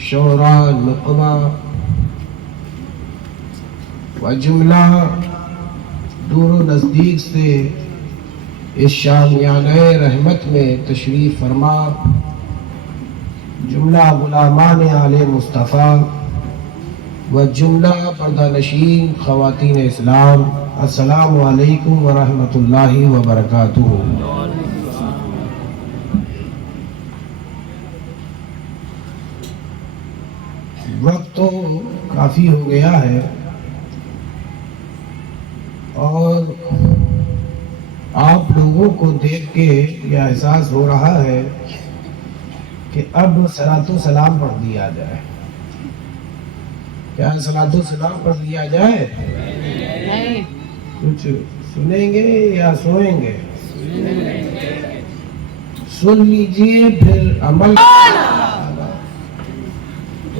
شعرا نقبہ و جملہ دور و نزدیک سے اس شامیانہ رحمت میں تشریف فرما، جملہ غلامان آل مصطفیٰ و جملہ پردہ نشین خواتین اسلام، السلام علیکم ورحمۃ اللہ وبرکاتہ۔ وقت تو کافی ہو گیا ہے اور آپ لوگوں کو دیکھ کے یہ احساس ہو رہا ہے کہ اب صلاۃ و سلام پڑھ دیا جائے۔ کیا صلاۃ و سلام پڑھ دیا جائے؟ کچھ سنیں گے یا سوئیں گے؟ سن لیجئے پھر عمل۔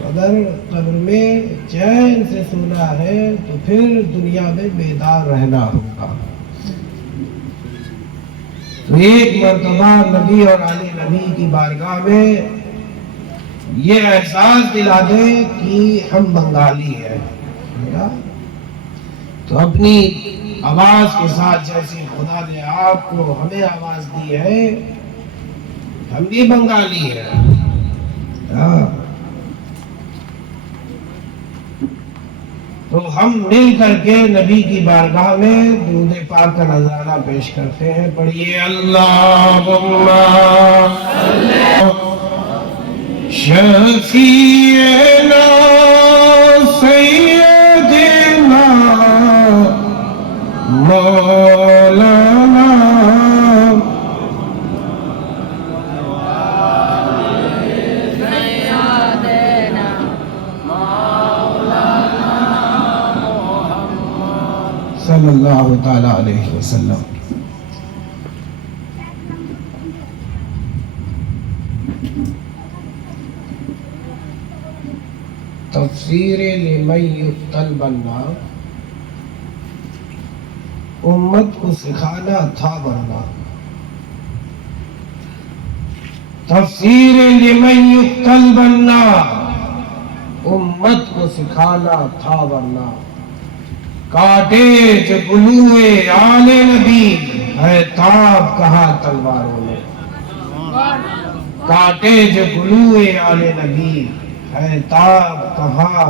اگر قبر میں چین سے سونا ہے تو پھر دنیا میں بیدار رہنا ہوگا۔ تو ایک مرتبہ نبی اور علی نبی کی بارگاہ میں یہ احساس دلا دیں کہ ہم بنگالی ہیں، تو اپنی آواز کے ساتھ جیسے خدا نے آپ کو ہمیں آواز دی ہے، ہم بھی بنگالی ہیں، تو ہم مل کر کے نبی کی بارگاہ میں درود پاک کا نذرانہ پیش کرتے ہیں۔ پڑھیے اللہم شفیعنا سیدنا مولانا صلی اللہ تعالی علیہ وسلم۔ تفسیر لمن یقتل بننا، امت کو سکھانا تھا ورنہ۔ تفسیر لمن یقتل بننا، امت کو سکھانا تھا ورنہ۔ کاٹے جو گلوئے آل نبی، ہے تاب کہاں تلواروں میں۔ کاٹے جو گلوئے آل نبی، ہے تاب کہاں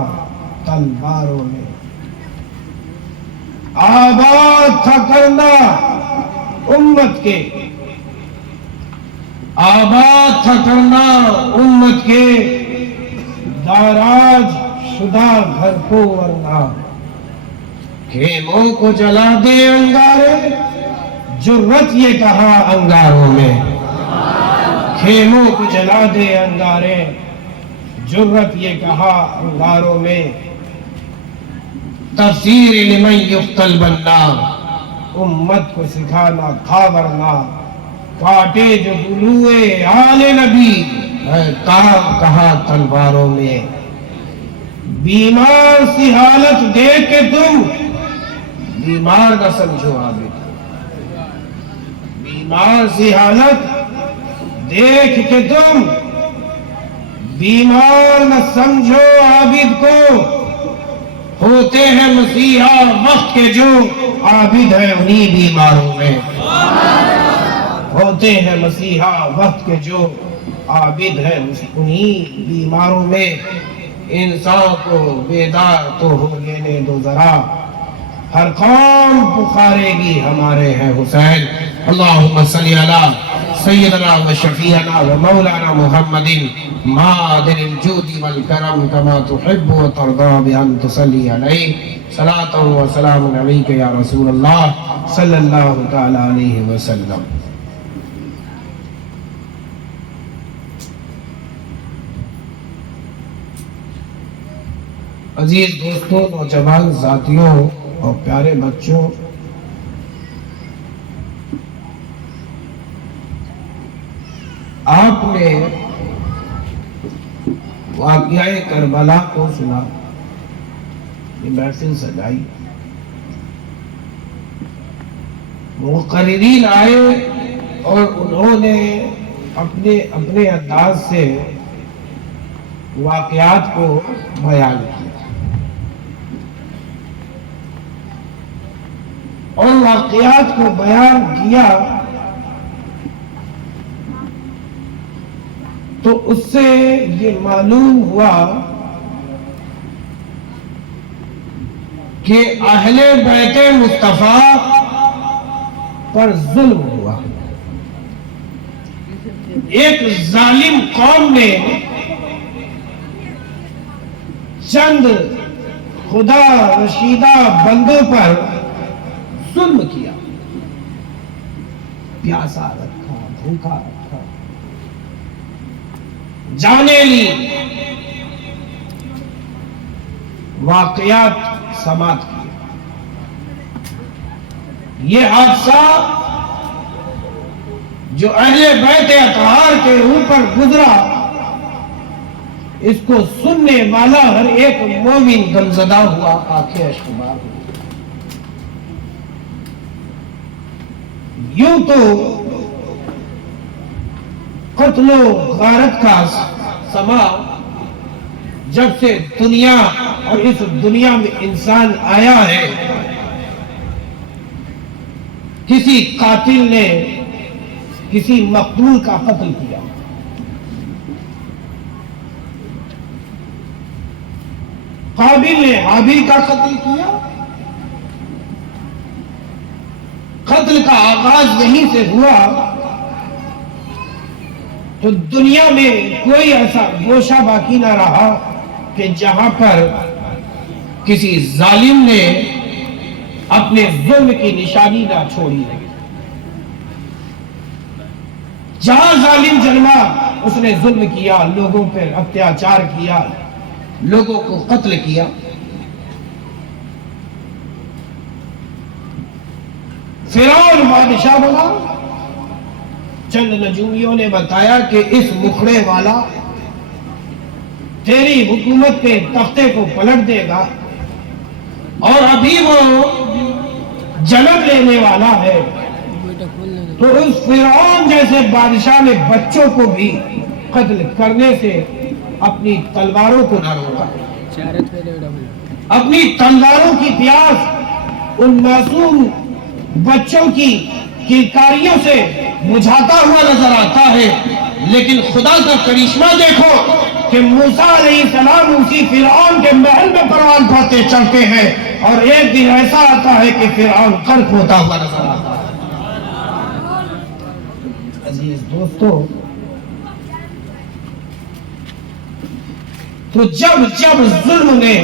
تلواروں میں۔ آباد تھا کرنا امت کے، آباد تھا کرنا امت کے، داراج شدہ گھر کو ورنہ۔ خیموں کو جلا دے انگارے، جرت یہ کہا انگاروں میں۔ خیموں کو جلا دے انگارے، جرت یہ کہا انگاروں میں۔ تفسیر لمن یقتل بننا، امت کو سکھانا تھا ورنہ۔ کاٹے جو گلوئے آل نبی، ہے تاب کہاں تلواروں میں۔ بیمار سی حالت دیکھ کے تم بیمار نہ سمجھو عابد، بیمار سی حالت دیکھ کے تم بیمار نہ سمجھو عابد کو۔ ہوتے ہیں مسیحا وقت کے جو عابد ہیں انہی بیماروں میں۔ ہوتے ہیں مسیحا وقت کے جو عابد ہیں انہی بیماروں میں۔ انسان کو بیدار تو ہو لینے دو ذرا، ہر قوم پکارے گی ہمارے ہیں حسین۔ اللہم صلی علی سیدنا و شفیعنا و مولانا محمد معدن الجود والکرم کما تحب و ترضا بان تصلی علیہ۔ صلاۃ و سلام علیک یا رسول اللہ صلی اللہ تعالی علیہ وسلم۔ عزیز دوستوں، نوجوان ساتھیوں اور پیارے بچوں، آپ نے واقعہ کربلا کو سنا، یہ محفل سجائی، مقررین آئے اور انہوں نے اپنے انداز سے واقعات کو بیان کیا، اور واقعات کو بیان کیا تو اس سے یہ معلوم ہوا کہ اہل بیت مصطفیٰ پر ظلم ہوا۔ ایک ظالم قوم نے چند خدا رشیدہ بندوں پر ظلم کیا، پیاسا رکھا، بھوکا رکھا، جانیں لی، واقعات سماعت کیے۔ یہ حادثہ جو اہل بیت اطہار کے اوپر گزرا، اس کو سننے والا ہر ایک مومن غمزدہ ہوا، آنکھیں اشکبار ہوئی۔ یوں تو قتل و غارت کا سما جب سے دنیا اور اس دنیا میں انسان آیا ہے، کسی قاتل نے کسی مقتول کا قتل کیا، قابل نے حابیل کا قتل کیا۔ قتل کا آغاز یہیں سے ہوا تو دنیا میں کوئی ایسا گوشہ باقی نہ رہا کہ جہاں پر کسی ظالم نے اپنے ظلم کی نشانی نہ چھوڑی ہے۔ جہاں ظالم جنما اس نے ظلم کیا، لوگوں پر اتیاچار کیا، لوگوں کو قتل کیا۔ فرعون بادشاہ بنا، چند نجومیوں نے بتایا کہ اس مکھڑے والا تیری حکومت کے تختے کو پلٹ دے گا، اور ابھی وہ جنم لینے والا ہے۔ تو اس فرعون جیسے بادشاہ نے بچوں کو بھی قتل کرنے سے اپنی تلواروں کو نہ روکا، اپنی تلواروں کی پیاس ان معصوم بچوں کی کلکاریوں سے بجھاتا ہوا نظر آتا ہے۔ لیکن خدا کا کرشمہ دیکھو کہ موسیٰ علیہ السلام اسی فرعون کے محل میں پروان پاتے چلتے ہیں، اور ایک دن ایسا آتا ہے کہ فرعون غرق ہوتا ہوا نظر آتا ہے۔ عزیز دوستو، تو جب ظلم نے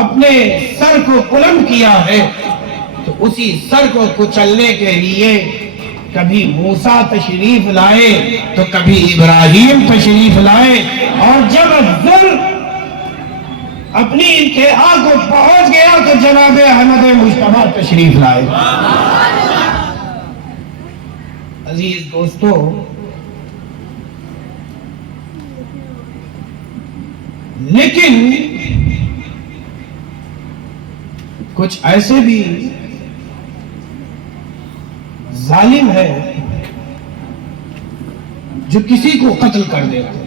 اپنے سر کو بلند کیا ہے تو اسی سر کو کچلنے کے لیے کبھی موسیٰ تشریف لائے تو کبھی ابراہیم تشریف لائے، اور جب ظلم اپنی انتہا کو پہنچ گیا تو جناب احمد مجتبیٰ تشریف لائے۔ عزیز دوستو، لیکن کچھ ایسے بھی ظالم ہے جو کسی کو قتل کر دیتے،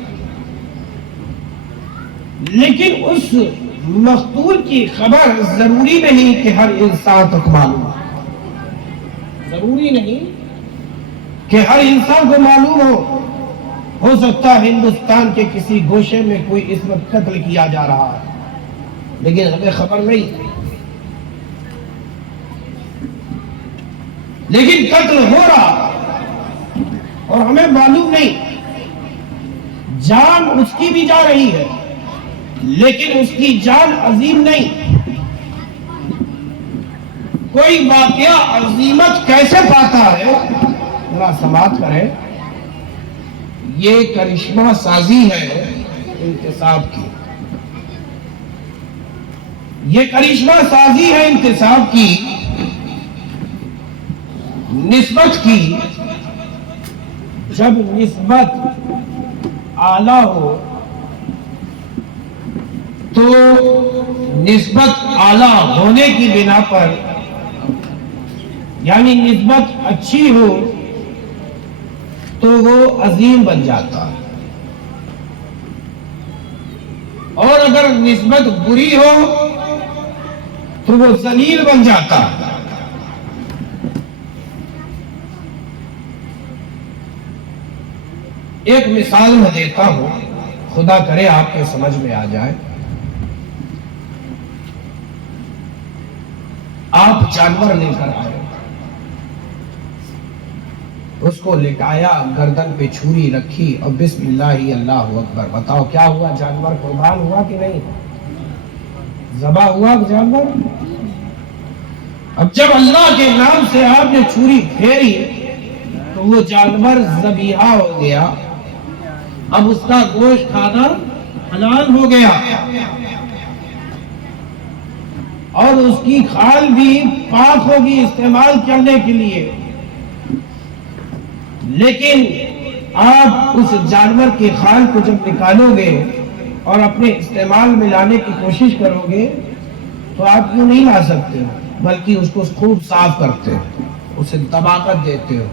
لیکن اس مقتول کی خبر ضروری نہیں کہ ہر انسان تک معلوم ہو، ضروری نہیں کہ ہر انسان کو معلوم ہو سکتا ہے ہندوستان کے کسی گوشے میں کوئی اس وقت قتل کیا جا رہا ہے، لیکن ہمیں خبر نہیں، لیکن قتل ہو رہا اور ہمیں معلوم نہیں، جان اس کی بھی جا رہی ہے لیکن اس کی جان عظیم نہیں۔ کوئی واقعہ عظیمت کیسے پاتا ہے، ذرا سماعت کریں، یہ کرشمہ سازی ہے انتصاب کی، یہ کرشمہ سازی ہے انتصاب کی، نسبت کی۔ جب نسبت اعلیٰ ہو تو نسبت اعلیٰ ہونے کی بنا پر، یعنی نسبت اچھی ہو تو وہ عظیم بن جاتا ہے، اور اگر نسبت بری ہو تو وہ ذلیل بن جاتا ہے۔ ایک مثال میں دیتا ہوں، خدا کرے آپ کے سمجھ میں آ جائے۔ آپ جانور لے کر آئے، اس کو لٹایا، گردن پہ چھری رکھی اور بسم اللہ اللہ اکبر، بتاؤ کیا ہوا؟ جانور قربان ہوا کہ نہیں؟ ذبح ہوا جانور؟ اب جب اللہ کے نام سے آپ نے چھری پھیری تو وہ جانور ذبیحہ ہو گیا، اب اس کا گوشت کھانا حلال ہو گیا، اور اس کی کھال بھی پاک ہوگی استعمال کرنے کے لیے۔ لیکن آپ اس جانور کی کھال کو جب نکالو گے اور اپنے استعمال میں لانے کی کوشش کرو گے تو آپ کیوں نہیں لا سکتے، بلکہ اس کو خوب صاف کرتے ہو، اسے طباقت دیتے ہو،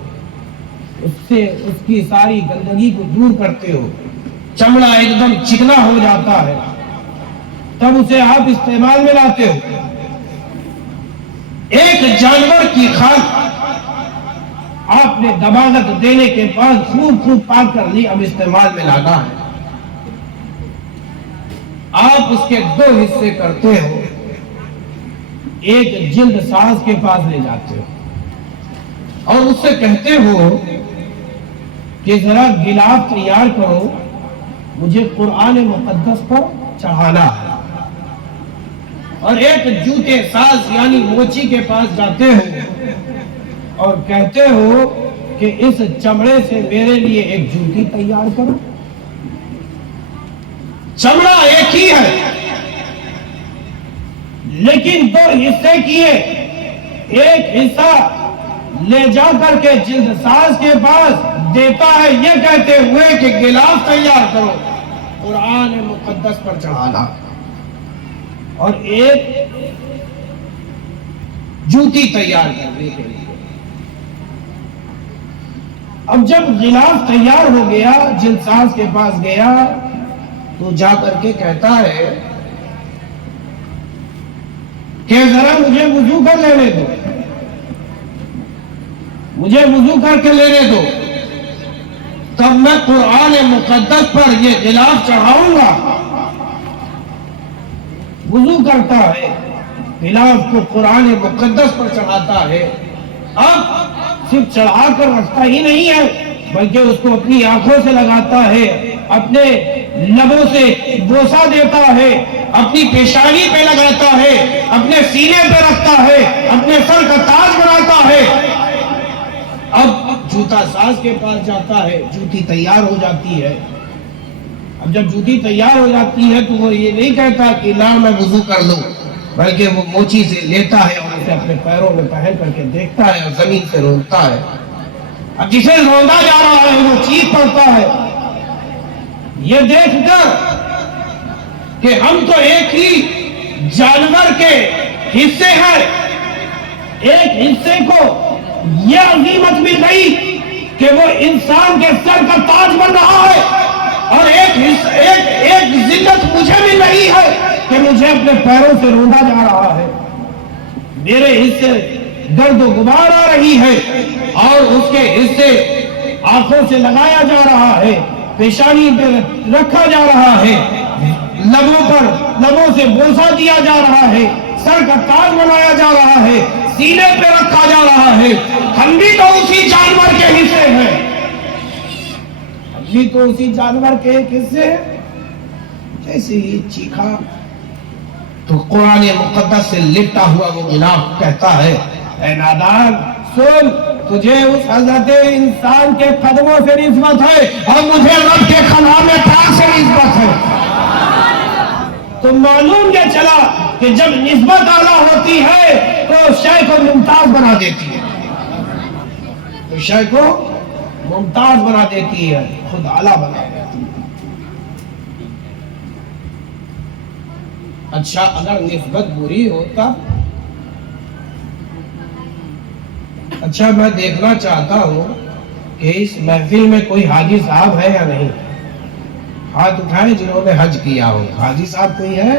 اس کی ساری گندگی کو دور کرتے ہو، چمڑا ایک دم چکنا ہو جاتا ہے، تب اسے آپ استعمال میں لاتے ہو۔ ایک جانور کی کھال آپ نے دباغت دینے کے بعد خوب پاک کر لی، اب استعمال میں لانا ہے۔ آپ اس کے دو حصے کرتے ہو، ایک جلد ساز کے پاس لے جاتے ہو اور اس سے کہتے ہو کہ ذرا غلاف تیار کرو، مجھے قرآن مقدس پر چڑھانا ہے۔ اور ایک جوتے ساز یعنی موچی کے پاس جاتے ہو اور کہتے ہو کہ اس چمڑے سے میرے لیے ایک جوتی تیار کرو۔ چمڑا ایک ہی ہے لیکن دو حصے کیے، ایک حصہ لے جا کر کے جلد ساز کے پاس دیتا ہے یہ کہتے ہوئے کہ غلاف تیار کرو، قرآن مقدس پر چڑھانا، اور ایک جوتی تیار کرنے کے لیے۔ اب جب غلاف تیار ہو گیا، جلد ساز کے پاس گیا تو جا کر کے کہتا ہے کہ ذرا مجھے وضو کر لینے دو، مجھے وضو کر کے لینے دو، تب میں قرآن مقدس پر یہ غلاف چڑھاؤں گا۔ وضو کرتا ہے، غلاف کو قرآن مقدس پر چڑھاتا ہے۔ اب صرف چڑھا کر رکھتا ہی نہیں ہے بلکہ اس کو اپنی آنکھوں سے لگاتا ہے، اپنے لبوں سے بوسہ دیتا ہے، اپنی پیشانی پہ لگاتا ہے، اپنے سینے پہ رکھتا ہے، اپنے سر کا تاج بناتا ہے۔ اب جوتا ساز کے پاس جاتا ہے، جوتی تیار ہو جاتی ہے۔ اب جب جوتی تیار ہو جاتی ہے تو وہ یہ نہیں کہتا کہ لا میں وضو کر لوں، بلکہ وہ موچی سے لیتا ہے اور اسے اپنے پیروں میں پہن کر کے دیکھتا ہے اور زمین سے رونتا ہے۔ اب جسے روندا جا رہا ہے وہ چیخ پڑتا ہے، یہ دیکھ کر کہ ہم تو ایک ہی جانور کے حصے ہیں، ایک حصے کو یہ عظیمت مل گئی کہ وہ انسان کے سر کا تاج بن رہا ہے، اور ایک ذلت مجھے مل رہی ہے کہ مجھے اپنے پیروں سے روندا جا رہا ہے، میرے حصے درد و غبار آ رہی ہے اور اس کے حصے آنکھوں سے لگایا جا رہا ہے، پیشانی پہ رکھا جا رہا ہے، لبوں سے بوسہ دیا جا رہا ہے، سر کا تاج بنایا جا رہا ہے، سینے پہ رکھا جا رہا ہے۔ ہم بھی تو اسی جانور کے حصے ہیں، ہم بھی تو اسی جانور کے ایک حصے ہیں۔ جیسے ہی چیخا تو قرآن مقدس سے لپٹا ہوا وہ غلاف کہتا ہے، اے نادان سن، تجھے اس حضرت انسان کے قدموں سے نسبت ہے اور مجھے رب کے کلام پاک سے نسبت ہے۔ تو معلوم یہ چلا کہ جب نسبت اعلیٰ ہوتی ہے تو شے کو ممتاز بنا دیتی ہے، تو شے کو ممتاز بنا دیتی ہے، خود اعلیٰ بنا دیتی ہے۔ اچھا اگر نسبت بری ہوتا، اچھا میں دیکھنا چاہتا ہوں کہ اس محفل میں کوئی حاجی صاحب ہے یا نہیں؟ ہاتھ اٹھائیں جنہوں نے حج کیا ہو. حاجی صاحب کوئی ہے؟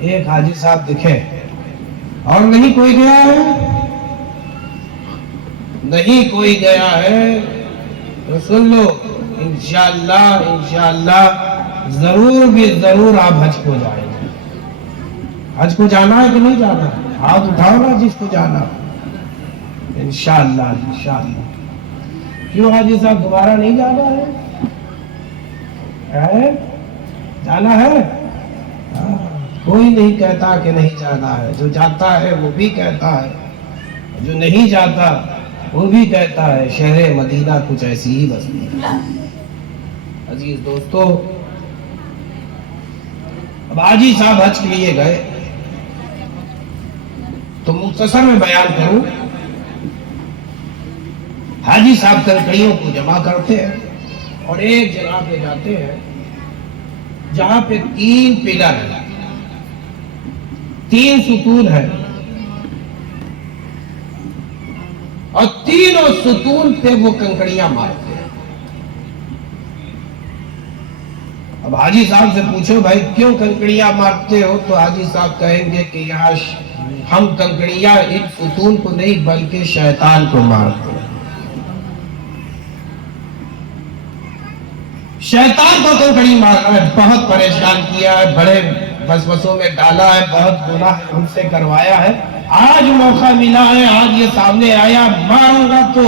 ایک حاجی صاحب دکھے. اور نہیں کوئی گیا ہے؟ نہیں کوئی گیا ہے تو سن لو، انشاءاللہ ضرور بھی ضرور آپ حج کو جائیں گے. حج کو جانا ہے کہ نہیں جانا؟ ہاتھ اٹھاؤ نا جس کو جانا. انشاءاللہ. کیوں حاجی صاحب دوبارہ نہیں جانا ہے؟ جانا ہے؟ کوئی نہیں کہتا کہ نہیں جانا ہے. جو جاتا ہے وہ بھی کہتا ہے، جو نہیں جاتا وہ بھی کہتا ہے شہر مدینہ کچھ ایسی ہی بستی ہے. عزیز دوستو، اب حاجی صاحب حج کے لیے گئے تو مختصر میں بیان کروں. حاجی صاحب کنکریوں کو جمع کرتے ہیں اور ایک جگہ پہ جاتے ہیں جہاں پہ 3 پلر ہیں، 3 ستون ہیں، اور تینوں ستون پہ وہ کنکریاں مارتے ہیں. اب حاجی صاحب سے پوچھو بھائی کیوں کنکریاں مارتے ہو؟ تو حاجی صاحب کہیں گے کہ یہاں ہم کنکریاں ان ستون کو نہیں بلکہ شیطان کو مارتے ہیں. شیطان کو کنکری مارا ہے، بہت پریشان کیا ہے، بڑے وسوسوں میں ڈالا ہے، بہت گناہ ہم سے کروایا ہے. آج موقع ملا ہے، آج یہ سامنے آیا، ماروں گا تو.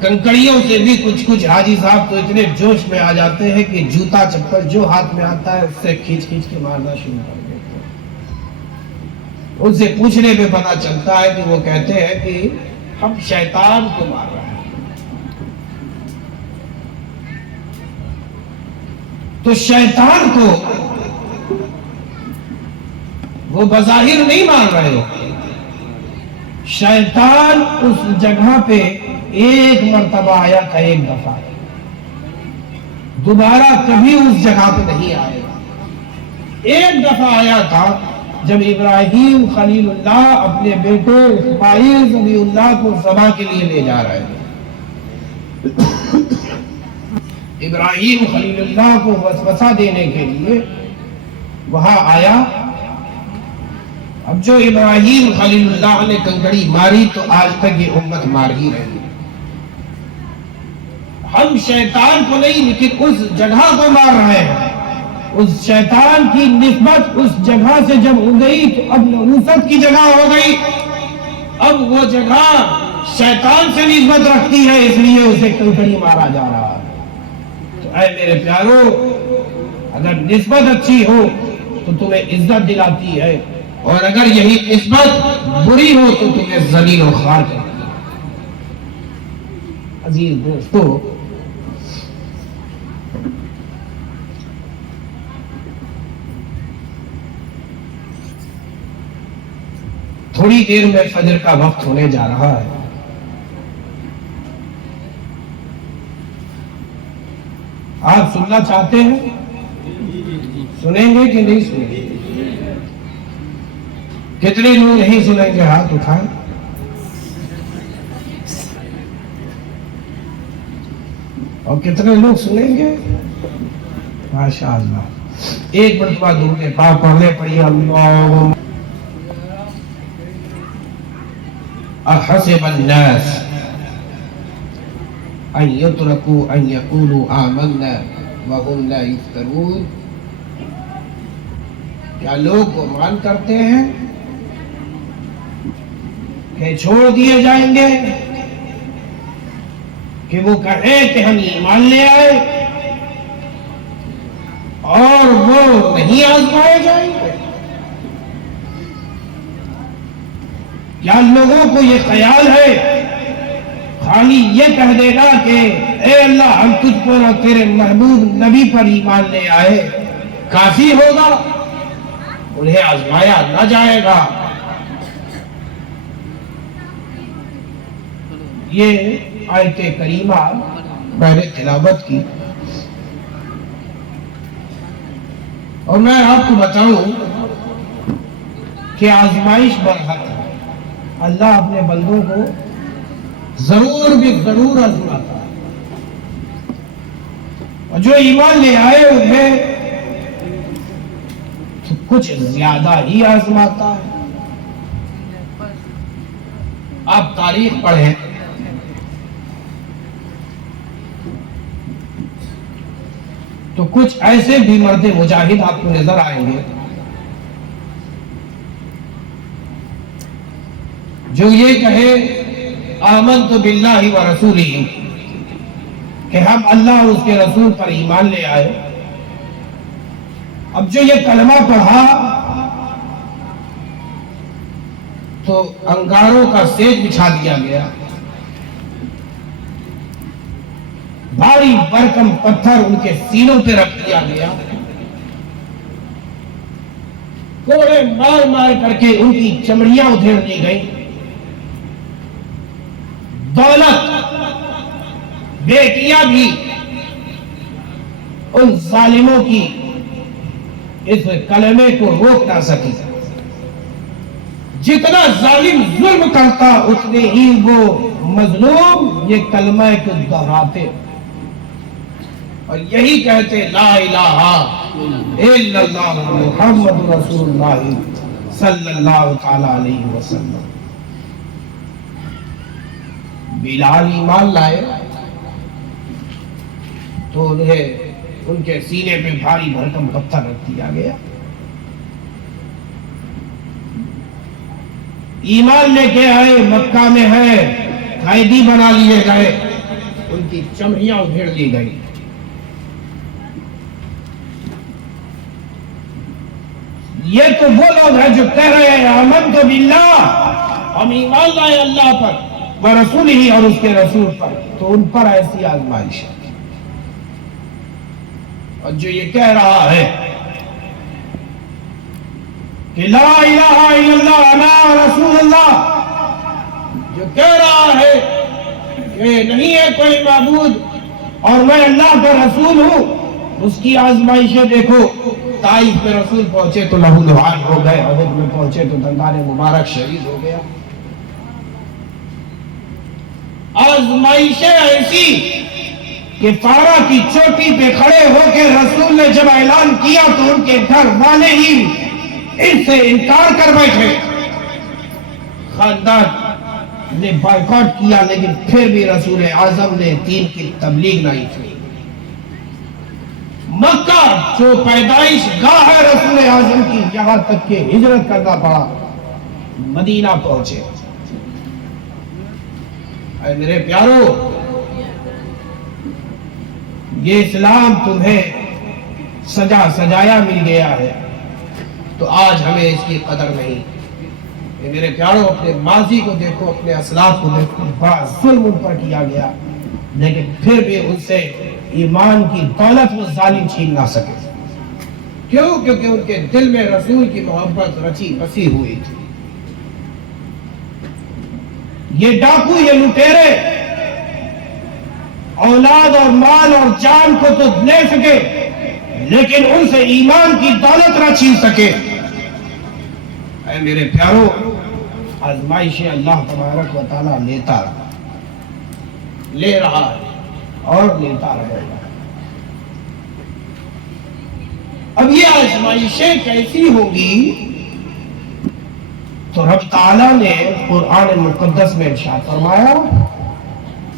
کنکریوں سے بھی کچھ حاجی صاحب تو اتنے جوش میں آ جاتے ہیں کہ جوتا چپل جو ہاتھ میں آتا ہے اس سے کھینچ کے مارنا شروع کر دیتے ہیں. ان سے پوچھنے پہ پتا چلتا ہے کہ وہ کہتے ہیں کہ ہم شیطان کو مار رہے ہیں. تو شیطان کو وہ بظاہر نہیں مار رہے ہو. شیطان اس جگہ پہ ایک مرتبہ آیا تھا، ایک دفعہ، دوبارہ کبھی اس جگہ پہ نہیں آئے گا. ایک دفعہ آیا تھا جب ابراہیم خلیل اللہ اپنے بیٹے اسماعیل ذبیح اللہ کو ذبح کے لیے لے جا رہے تھے. ابراہیم خلیل اللہ کو وسوسہ دینے کے لیے وہاں آیا. اب جو ابراہیم خلیل اللہ نے کنکری ماری تو آج تک یہ امت مار ہی رہی. ہم شیطان کو نہیں لیکن اس جگہ کو مار رہے ہیں. اس شیطان کی نسبت اس جگہ سے جب ہو گئی تو اب نحوست کی جگہ ہو گئی. اب وہ جگہ شیطان سے نسبت رکھتی ہے، اس لیے اسے کنکری مارا جا رہا ہے. تو اے میرے پیارو، اگر نسبت اچھی ہو تو تمہیں عزت دلاتی ہے، اور اگر یہی نسبت بری ہو تو تمہیں ذلیل و خوار کرتی ہے. عزیز دوستو، تھوڑی دیر میں فجر کا وقت ہونے جا رہا ہے. آپ سننا چاہتے ہیں؟ سنیں گے کہ نہیں سنیں گے؟ کتنے لوگ نہیں سنیں گے؟ ہاتھ اٹھائیں. اور کتنے لوگ سنیں گے؟ ماشاءاللہ. ایک مرتبہ درود پاک پڑھنے پڑی. اللہ احسب الناس ان يتركوا ان يقولوا آمنا وهم لا يفترون. کیا لوگ گمان کرتے ہیں کہ چھوڑ دیے جائیں گے کہ وہ کہیں کہ ہم ایمان لے آئے اور وہ نہیں آزمائے جائیں گے؟ کیا لوگوں کو یہ خیال ہے خالی یہ کہہ دینا کہ اے اللہ ہم تجھ پر اور تیرے محبوب نبی پر ایمان لے آئے کافی ہوگا؟ انہیں آزمایا نہ جائے گا. یہ آیت کریمہ میں نے تلاوت کی اور میں آپ کو بتاؤں کہ آزمائش برحق ہے. اللہ اپنے بندوں کو ضرور بھی ضرور آزماتا ہے، اور جو ایمان لے آئے انہیں تو کچھ زیادہ ہی آزماتا ہے۔ آپ تاریخ پڑھیں، تو کچھ ایسے بھی مرد مجاہد آپ کو نظر آئیں گے جو یہ کہے آمنت باللہ و رسولہ، کہ ہم اللہ اور اس کے رسول پر ایمان لے آئے۔ اب جو یہ کلمہ پڑھا تو انگاروں کا سیج بچھا دیا گیا، بھاری برکم پتھر ان کے سینوں پہ رکھ دیا گیا، کوڑے مار مار کر کے ان کی چمڑیاں ادھیڑ دی گئی، دولت بیٹیاں بھی ان ظالموں کی اس کلمے کو روک نہ سکی۔ جتنا ظالم ظلم کرتا اتنے ہی وہ مظلوم یہ کلمہ کو دہراتے اور یہی کہتے لا الہ الا اللہ محمد رسول اللہ صلی اللہ تعالی علیہ وسلم۔ بلال ایمان لائے تو انہیں ان کے سینے پہ بھاری بھرکم پتھر رکھ دیا گیا۔ ایمان لے کے آئے، مکہ میں ہے، قیدی بنا لیے گئے، ان کی چمڑیاں ادھیڑ لی گئی۔ یہ تو وہ لوگ ہیں جو کہہ رہے ہیں آمنت باللہ، ہم ایمان لائے اللہ پر ورسولہ اور اس کے رسول پر، تو ان پر ایسی آزمائش ہے۔ اور جو یہ کہہ رہا ہے کہ لا الہ الا اللہ انا رسول اللہ، جو کہہ رہا ہے کہ نہیں ہے کوئی معبود اور میں اللہ کا رسول ہوں، اس کی آزمائشیں دیکھو۔ طائف میں رسول پہنچے تو لہو لہان ہو گئے، احد میں پہنچے تو دندان مبارک شہید ہو گیا۔ آزمائشیں ایسی کہ فارا کی چوٹی پہ کھڑے ہو کے رسول نے جب اعلان کیا تو ان کے گھر والے ہی اس سے انکار کر بیٹھے۔ خاندان نے بائیکاٹ کیا، لیکن پھر بھی رسول اعظم نے دین کی تبلیغ نہیں کی۔ مکہ جو پیدائش گاہ ہے رسول اعظم کی، یہاں تک کہ ہجرت کرنا پڑا، مدینہ پہنچے۔ اے میرے پیارو، یہ اسلام تمہیں سجا سجایا مل گیا ہے تو آج ہمیں اس کی قدر نہیں۔ اے میرے پیارو، اپنے ماضی کو دیکھو، اپنے اسلاف کو دیکھو، بڑا ظلم ان پر کیا گیا، لیکن پھر بھی ان سے ایمان کی دولت وہ ظالم چھین نہ سکے۔ کیوں؟ کیونکہ ان کے دل میں رسول کی محبت رچی بسی ہوئی تھی۔ یہ ڈاکو، یہ لٹیرے اولاد اور مال اور جان کو تو لے سکے، لیکن ان سے ایمان کی دولت نہ چھین سکے۔ اے میرے پیارو، آزمائشیں اللہ تبارک و تعالیٰ لیتا رہا، لے رہا ہے اور لیتا رہے گا۔ اب یہ آزمائشیں کیسی ہوگی؟ تو رب تعالیٰ نے قرآن مقدس میں ارشاد فرمایا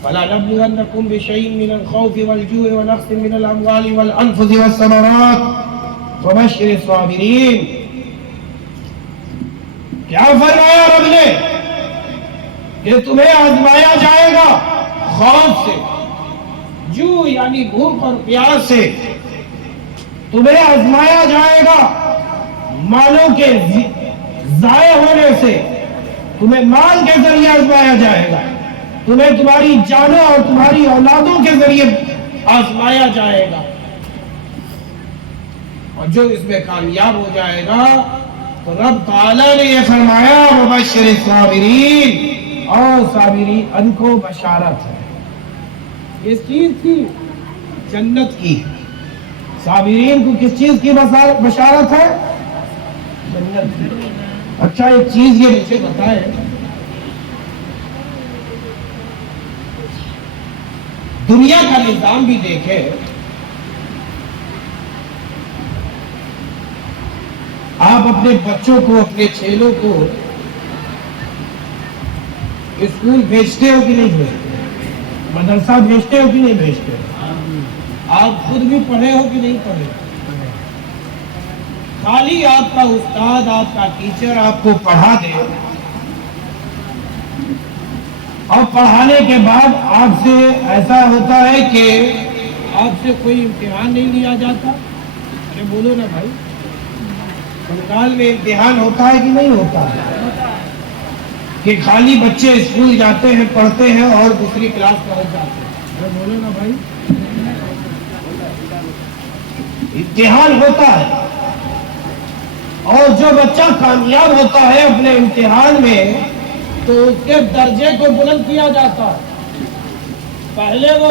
فَلَنَبْلُوَنَّكُمْ بِشَيْءٍ مِّنَ الْخَوْفِ وَالْجُوعِ وَنَقْصٍ مِّنَ الْأَمْوَالِ وَالْأَنفُسِ وَالثَّمَرَاتِ وَبَشِّرِ الصَّابِرِينَ۔ کیا فرمایا رب نے؟ کہ تمہیں آزمایا جائے گا خوف سے، جو یعنی بھوک اور پیاس سے، تمہیں آزمایا جائے گا مالوں کے ضائع ہونے سے، تمہیں مال کے ذریعے آزمایا جائے گا، تمہیں تمہاری جانوں اور تمہاری اولادوں کے ذریعے آزمایا جائے گا، اور جو اس میں کامیاب ہو جائے گا تو رب تعالیٰ نے یہ فرمایا وَبَشِّرِ الصَّابِرِينَ، اور صابرین ان کو بشارت ہے۔ اس چیز کی؟ جنت کی۔ صابرین کو کس چیز کی بشارت ہے؟ جنت کی۔ اچھا ایک چیز یہ مجھے بتائیں دنیا کا نظام بھی دیکھیں، آپ اپنے بچوں کو، اپنے چیلوں کو اسکول بھیجتے ہو کہ نہیں بھیجتے؟ مدرسہ بھیجتے ہو کہ نہیں بھیجتے؟ آپ خود بھی پڑھے ہو کہ نہیں پڑھے؟ خالی آپ کا استاد، آپ کا ٹیچر آپ کو پڑھا دے اور پڑھانے کے بعد آپ سے ایسا ہوتا ہے کہ آپ سے کوئی امتحان نہیں لیا جاتا؟ ارے بولو نا بھائی، بنگال میں امتحان ہوتا ہے کہ نہیں ہوتا ہے؟ کہ خالی بچے اسکول جاتے ہیں، پڑھتے ہیں اور دوسری کلاس پہنچ جاتے ہیں؟ ارے بولو نا بھائی، امتحان ہوتا ہے، اور جو بچہ کامیاب ہوتا ہے اپنے امتحان میں تو اس کے درجے کو بلند کیا جاتا ہے۔ پہلے وہ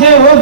سے ہو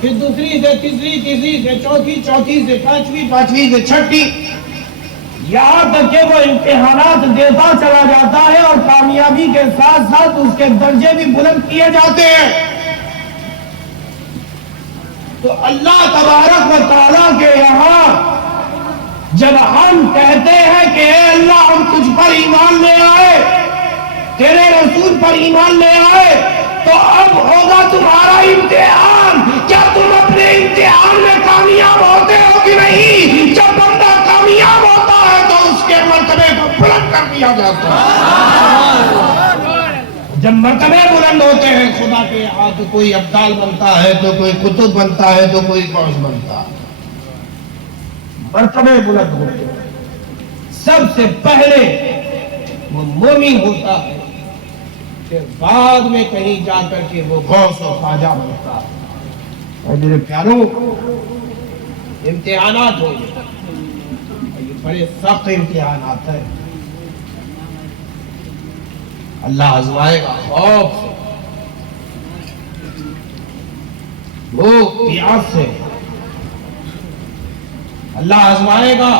پھر دوسری سے تیسری، تیسری سے چوتھی، چوتھی سے پانچویں، پانچویں سے چھٹی، یہاں تک کہ وہ امتحانات دیتا چلا جاتا ہے اور کامیابی کے ساتھ ساتھ اس کے درجے بھی بلند کیے جاتے ہیں۔ تو اللہ تبارک و تعالیٰ کے یہاں جب ہم کہتے ہیں کہ اے اللہ ہم تجھ پر ایمان لے آئے، تیرے رسول پر ایمان لے آئے، تو اب ہوگا تمہارا امتحان، کیا تم اپنے امتحان میں کامیاب ہوتے ہو کہ نہیں؟ جب بندہ کامیاب ہوتا ہے تو اس کے مرتبے کو بلند کر دیا جاتا ہے۔ جب مرتبے بلند ہوتے ہیں خدا کے یہاں تو کوئی ابدال بنتا ہے، تو کوئی قطب بنتا ہے، تو کوئی غوث بنتا ہے، مرتبے بلند ہوتے ہیں۔ سب سے پہلے وہ مومن ہوتا ہے، پھر بعد میں کہیں جا کر کے وہ غوث و خواجہ بنتا ہے۔ اور میرے پیاروں، امتحانات ہو گئے، یہ بڑے سخت امتحانات ہیں۔ اللہ آزمائے گا خوف سے، بھوک پیاس سے، اللہ آزمائے گا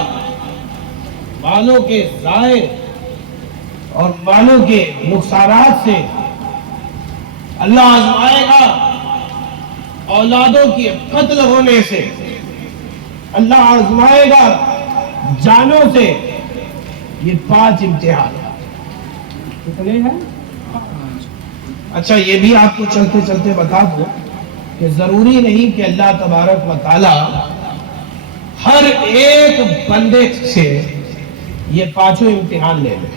مالوں کے ضائع اور مالوں کے نقصانات سے، اللہ آزمائے گا اولادوں کے قتل ہونے سے، اللہ آزمائے گا جانوں سے۔ یہ 5 امتحان کتنے ہیں؟ اچھا یہ بھی آپ کو چلتے چلتے بتا دوں کہ ضروری نہیں کہ اللہ تبارک و تعالی ہر ایک بندے سے یہ 5 امتحان لے لے،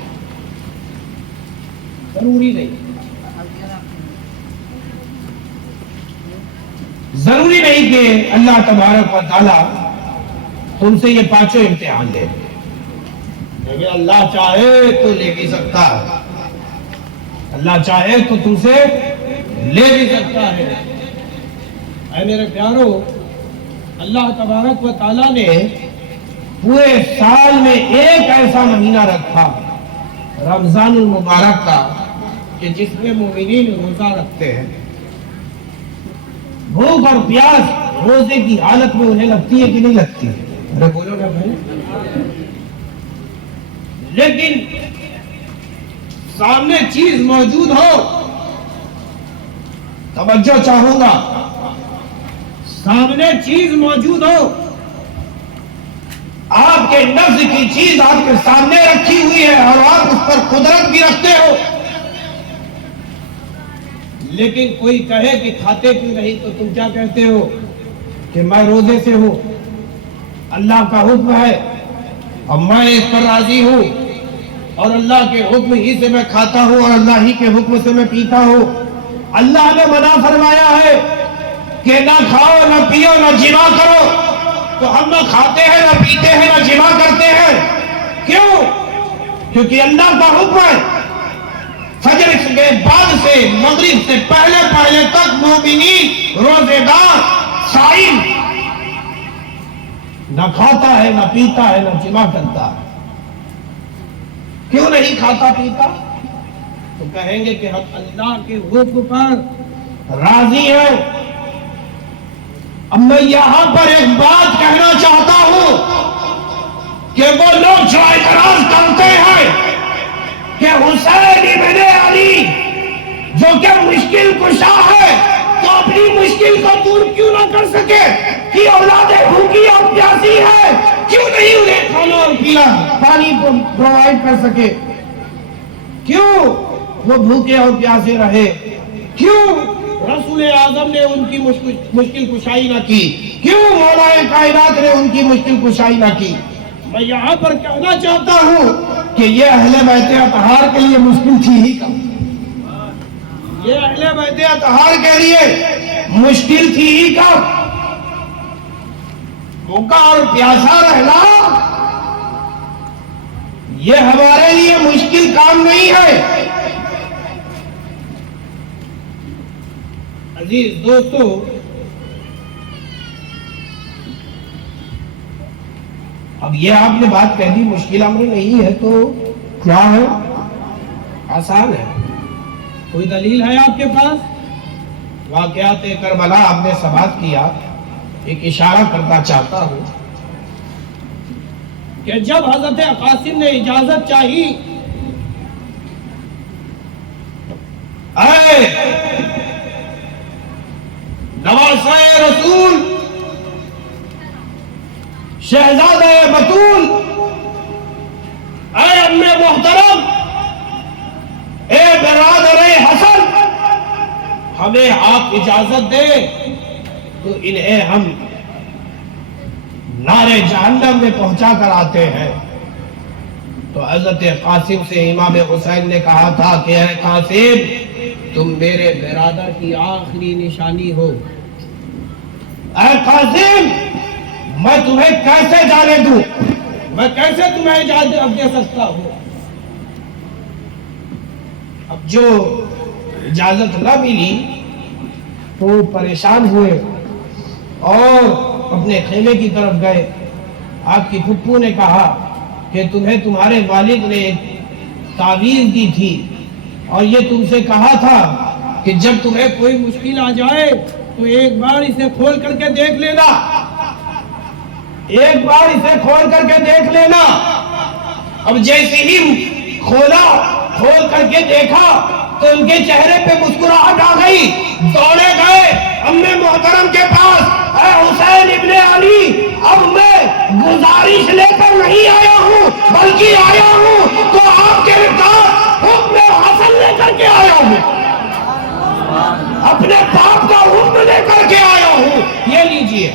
ضروری نہیں، ضروری نہیں کہ اللہ تبارک و تعالی تم سے یہ 5 امتحان لے لے، لیکن اللہ چاہے تو لے بھی سکتا ہے، اللہ چاہے تو تم سے لے بھی سکتا ہے۔ اے میرے پیارو، اللہ تبارک و تعالیٰ نے پورے سال میں ایک ایسا مہینہ رکھا رمضان المبارک کا کہ جس میں مومنین روزہ رکھتے ہیں۔ بھوک اور پیاس روزے کی حالت میں انہیں لگتی ہے کہ نہیں لگتی؟ ارے بولو نا بھائی، لیکن سامنے چیز موجود ہو، توجہ چاہوں گا، سامنے چیز موجود ہو، آپ کے نفس کی چیز آپ کے سامنے رکھی ہوئی ہے اور آپ اس پر قدرت بھی رکھتے ہو، لیکن کوئی کہے کہ کھاتے کیوں نہیں، تو تم کیا کہتے ہو کہ میں روزے سے ہوں، اللہ کا حکم ہے اور میں اس پر راضی ہوں، اور اللہ کے حکم ہی سے میں کھاتا ہوں اور اللہ ہی کے حکم سے میں پیتا ہوں۔ اللہ نے منع فرمایا ہے کہ نہ کھاؤ، نہ پیو، نہ جمع کرو، تو ہم نہ کھاتے ہیں، نہ پیتے ہیں، نہ جمع کرتے ہیں۔ کیوں؟ کیونکہ اللہ کا حکم ہے فجر کے بعد سے مغرب سے پہلے تک مومنین روزے دار صائم نہ کھاتا ہے، نہ پیتا ہے، نہ جمع کرتا ہے۔ کیوں نہیں کھاتا پیتا؟ تو کہیں گے کہ ہم اللہ کے حکم پر راضی ہیں۔ اب میں یہاں پر ایک بات کہنا چاہتا ہوں کہ وہ لوگ جو اعتراض کرتے ہیں کہ حسین جو کہ مشکل کشا ہے تو اپنی مشکل کو دور کیوں نہ کر سکے؟ کہ اولادیں بھوکی اور پیاسی ہے، کیوں نہیں انہیں کھانا اور پینا پانی پرووائڈ کر سکے؟ کیوں وہ بھوکے اور پیاسے رہے؟ کیوں رسول اعظم نے ان کی مشکل کشائی نہ کی؟ کیوں مولا کائنات نے ان کی مشکل کشائی نہ کی؟ میں یہاں پر کہنا چاہتا ہوں کہ یہ اہل بیت اطہار کے لیے مشکل تھی ہی کب؟ یہ اہل بیت اطہار کے لیے مشکل تھی ہی کب؟ بھوکا اور پیاسا رہنا یہ ہمارے لیے مشکل کام نہیں ہے۔ عزیز دوستو، اب یہ آپ نے بات کہہ دی مشکل امر نہیں ہے تو کیا ہے؟ آسان ہے۔ کوئی دلیل ہے آپ کے پاس؟ واقعات کربلا آپ نے سماعت کیا، ایک اشارہ کرنا چاہتا ہوں کہ جب حضرت قاسم نے اجازت چاہی، اے نواسہ رسول، شہزادہ بطول، اے ام محترم، اے برادر حسن، ہمیں آپ اجازت دیں تو انہیں ہم نارے جہنم میں پہنچا کر آتے ہیں۔ تو حضرت قاسم سے امام حسین نے کہا تھا کہ اے قاسم، تم میرے برادر کی آخری نشانی ہو۔ اے قاسم، میں تمہیں کیسے جانے دوں؟ میں کیسے تمہیں اجازت دے سکتا ہوں؟ اب جو اجازت نہ ملی تو پریشان ہوئے اور اپنے خیمے کی طرف گئے۔ آپ کی پھپھو نے کہا کہ تمہیں تمہارے والد نے تعویذ دی تھی اور یہ تم سے کہا تھا کہ جب تمہیں کوئی مشکل آ جائے تو ایک بار اسے کھول کر کے دیکھ لینا، ایک بار اسے کھول کر کے دیکھ لینا۔ اب جیسے ہی کھول کر کے دیکھا تو ان کے چہرے پہ مسکراہٹ آ گئی، دوڑے گئے امی محترم کے پاس۔ اے حسین ابن علی، اب میں گزارش لے کر نہیں آیا ہوں بلکہ آیا ہوں تو آپ کے ساتھ حکم حسن لے کر کے آیا ہوں، اپنے باپ کا حکم لے کر کے آیا ہوں، یہ لیجئے۔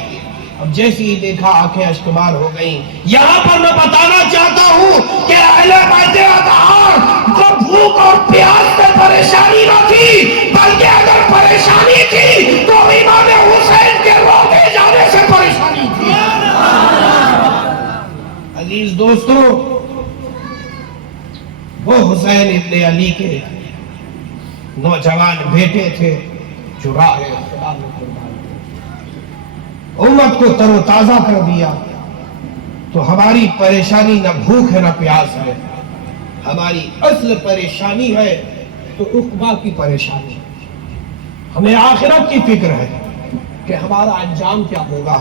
اب جیسے ہی دیکھا آنکھیں اشکبار ہو گئیں۔ یہاں پر میں بتانا چاہتا ہوں کہ اہل بیت اطہار کو بھوک اور پیاس سے پریشانی نہ تھی، بلکہ اگر پریشانی تھی تو امام حسین کے روکے جانے سے پریشانی تھی۔ عزیز دوستو، وہ حسین ابن علی کے نوجوان بیٹے تھے جو راہ خدا میں قربان امت کو تر و تازہ کر دیا۔ تو ہماری پریشانی نہ بھوک ہے نہ پیاس ہے، ہماری اصل پریشانی ہے تو عقبہ کی پریشانی۔ ہمیں آخرت کی فکر ہے کہ ہمارا انجام کیا ہوگا۔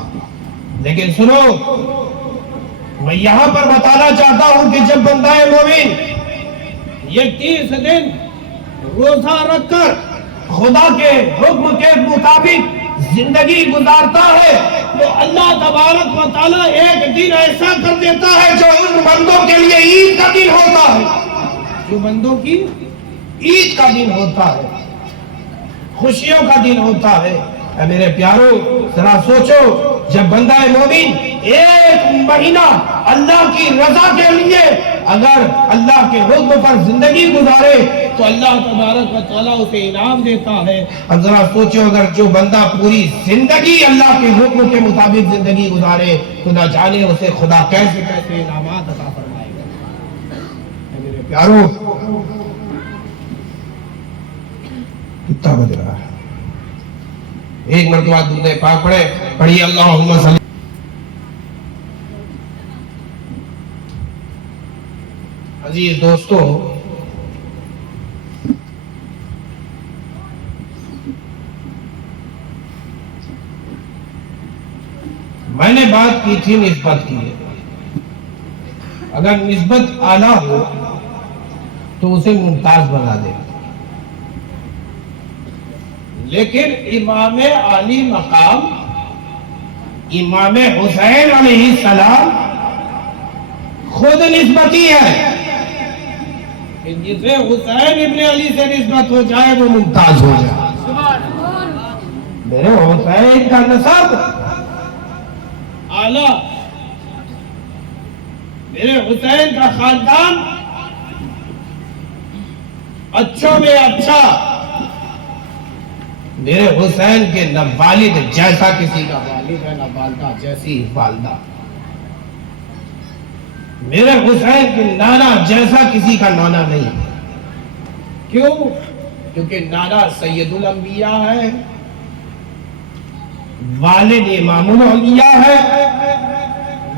لیکن سنو، میں یہاں پر بتانا چاہتا ہوں کہ جب بندہ مومن یہ 30 دن روزہ رکھ کر خدا کے حکم کے مطابق زندگی گزارتا ہے تو اللہ تبارک و تعالیٰ ایک دن ایسا کر دیتا ہے جو ان بندوں کے لیے عید کا دن ہوتا ہے، جو بندوں کی عید کا دن ہوتا ہے، خوشیوں کا دن ہوتا ہے۔ اے میرے پیارو، ذرا سوچو، جب بندہ مومن ایک مہینہ اللہ کی رضا کے لیے اگر اللہ کے حکم پر زندگی گزارے تو اللہ تبارک و تعالیٰ اسے انعام دیتا ہے۔ اب ذرا سوچو، اگر جو بندہ پوری زندگی اللہ کے حکم کے مطابق زندگی گزارے تو نہ جانے اسے خدا کیسے کیسے انعامات عطا فرمائے گا۔ میرے پیارو، کتنا بج رہا ہے؟ ایک مرتبہ درود پاک پڑھیے، اللہم صلی۔ عزیز دوستو، میں نے بات کی تھی نسبت کی، اگر نسبت اعلیٰ ہو تو اسے ممتاز بنا دے، لیکن امام علی مقام امام حسین علیہ السلام خود نسبتی ہے کہ جسے حسین ابن علی سے نسبت ہو جائے وہ ممتاز ہو جائے. میرے حسین کا نسب اعلیٰ، میرے حسین کا خاندان اچھوں میں اچھا، میرے حسین کے نہ والد جیسا کسی کا والد ہے، نہ والدہ جیسی والدہ. میرے حسین کے نانا جیسا کسی کا نانا نہیں. کیوں؟ کیونکہ نانا سید الانبیاء ہے، والد امام الانبیاء ہے،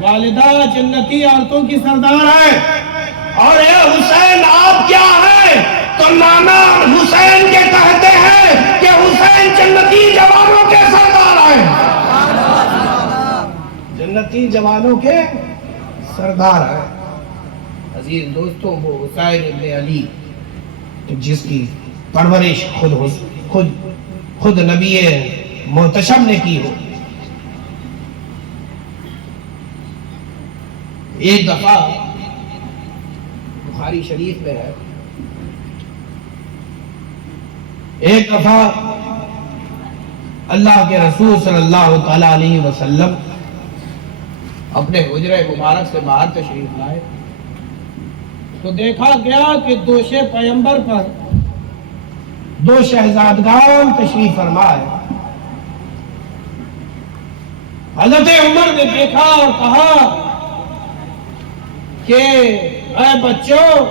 والدہ جنتی عورتوں کی سردار ہے. اور اے حسین آپ کیا ہیں؟ تو نانا حسین کے کہتے ہیں کہ حسین جنتی جوانوں کے سردار ہیں، جنتی جوانوں کے سردار ہیں. عزیز دوستوں، وہ حسین ابن علی جس کی پرورش خود نبی محتشم نے کی ہو. ایک دفعہ بخاری شریف میں ہے، ایک دفعہ اللہ کے رسول صلی اللہ تعالی علیہ وسلم اپنے حجرہ مبارک سے باہر تشریف لائے تو دیکھا گیا کہ دوش پیمبر پر دو شہزادگان تشریف فرما ہے. حضرت عمر نے دیکھا اور کہا کہ اے بچوں،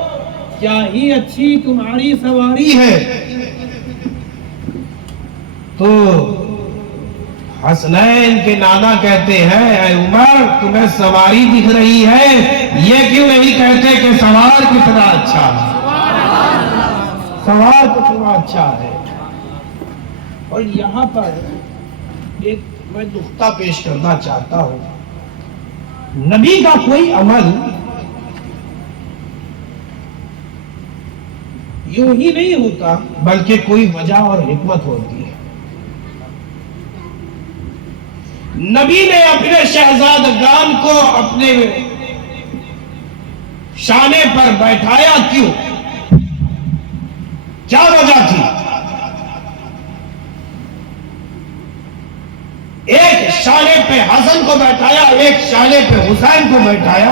کیا ہی اچھی تمہاری سواری ہے. تو حسنین کے نانا کہتے ہیں اے عمر تمہیں سواری دکھ رہی ہے، یہ کیوں نہیں کہتے کہ سوار کتنا اچھا ہے، سوار کتنا اچھا ہے. اور یہاں پر ایک میں نقطہ پیش کرنا چاہتا ہوں. نبی کا کوئی عمل یوں ہی نہیں ہوتا بلکہ کوئی وجہ اور حکمت ہوتی ہے. نبی نے اپنے شہزادگان کو اپنے شانے پر بیٹھایا کیوں؟ کیا وجہ تھی؟ ایک شانے پہ حسن کو بیٹھایا، ایک شانے پہ حسین کو بیٹھایا.